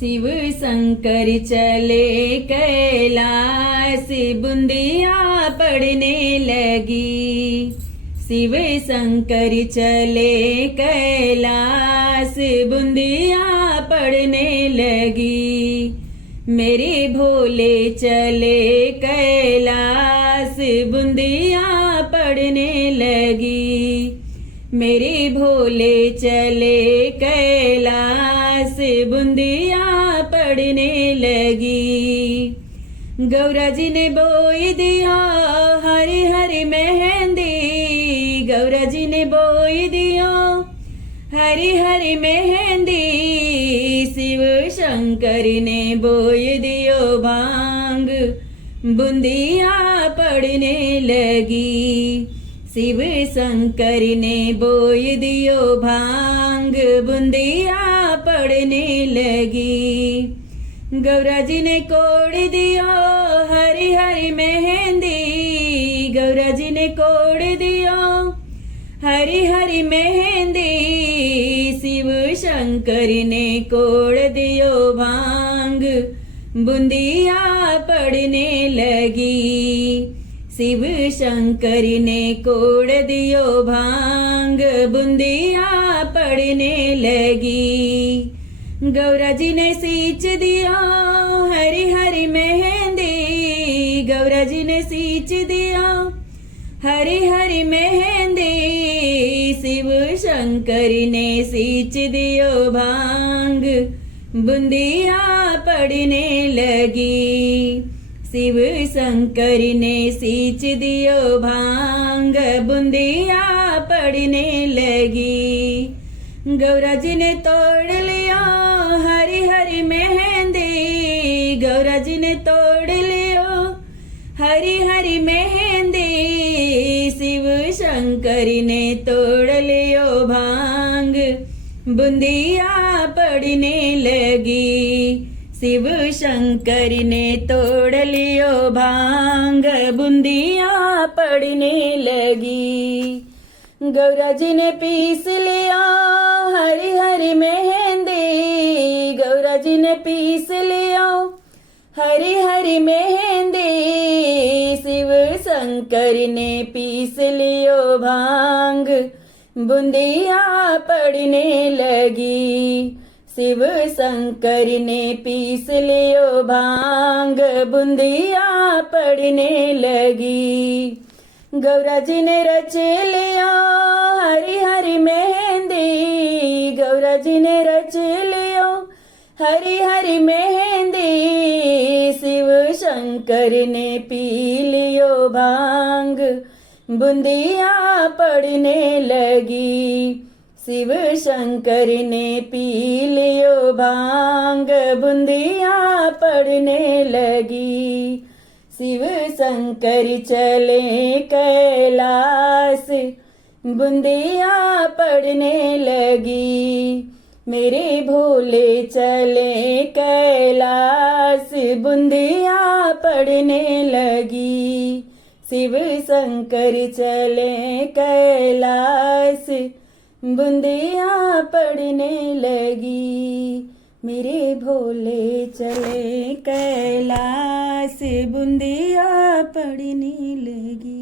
शिव शंकर चले कैलाश, बूंदिया पड़ने लगी। शिव शंकर चले कैलाश, बूंदिया पड़ने लगी। मेरे भोले चले कैलाश, बूंदिया पड़ने लगी। मेरे भोले चले कैलाश, बूंदिया पड़ने लगी। गौरा जी ने बोई दिया हरी हरी मेहंदी, गौरा जी ने बोई दिया हरी हरी मेहंदी। शिव शंकर ने बोई दियो भांग, बूंदिया पड़ने लगी। शिव शंकर ने बोई दियो भांग, बूंदिया पड़ने लगी। गौरा जी ने कोड़ दियो हरी हरी मेहंदी, गौरा जी ने कोड़ दियो हरी हरी मेहंदी। शिव शंकर ने कोड़ दियो भांग, बूंदिया पड़ने लगी। शिव शंकर ने कोड़ दियो भांग, बूंदिया पड़ने लगी। गौरा जी ने सींच दिया हरी हरी मेहंदी, गौरा जी ने सींच दिया हरी हरी मेहंदी। शिव शंकर ने सींच दियो भांग, बूंदिया पड़ने लगी। शिव शंकर ने सींच दियो भांग, बूंदिया पड़ने लगी। गौरा जी ने तोड़ लिया हरी हरी मेहंदी, गौरा जी ने तोड़ लियो हरी हरी मेहंदी। शिव शंकर ने तोड़ लियो भांग, बूंदिया पड़ने लगी। शिव शंकर ने तोड़ लियो भांग, बूंदिया पड़ने लगी। गौरा जी ने पीस लिया हरी हरी मेहंदी, गौरा जी ने पीस लिया हरी हरी मेहंदी। शिव शंकर ने पीस लियो भांग, बूंदिया पड़ने लगी। शिव शंकर ने पीस लियो भांग, बूंदिया पड़ने लगी। गौरा जी ने रच लिया हरी हरी मेहंदी, गौरा जी ने रच लियो हरी हरी मेहंदी। शिव शंकर ने पी लियो भांग, बूंदिया पड़ने लगी। शिव शंकर ने पी लियो भांग, बूंदिया पड़ने लगी। शिव शंकर चले कैलाश, बूंदिया पड़ने लगी। मेरे भोले चले कैलाश, बूंदिया पड़ने लगी। शिव शंकर चले कैलाश, बूंदिया पड़ने लगी। मेरे भोले चले कैलाश, बूंदिया पड़ने लगी।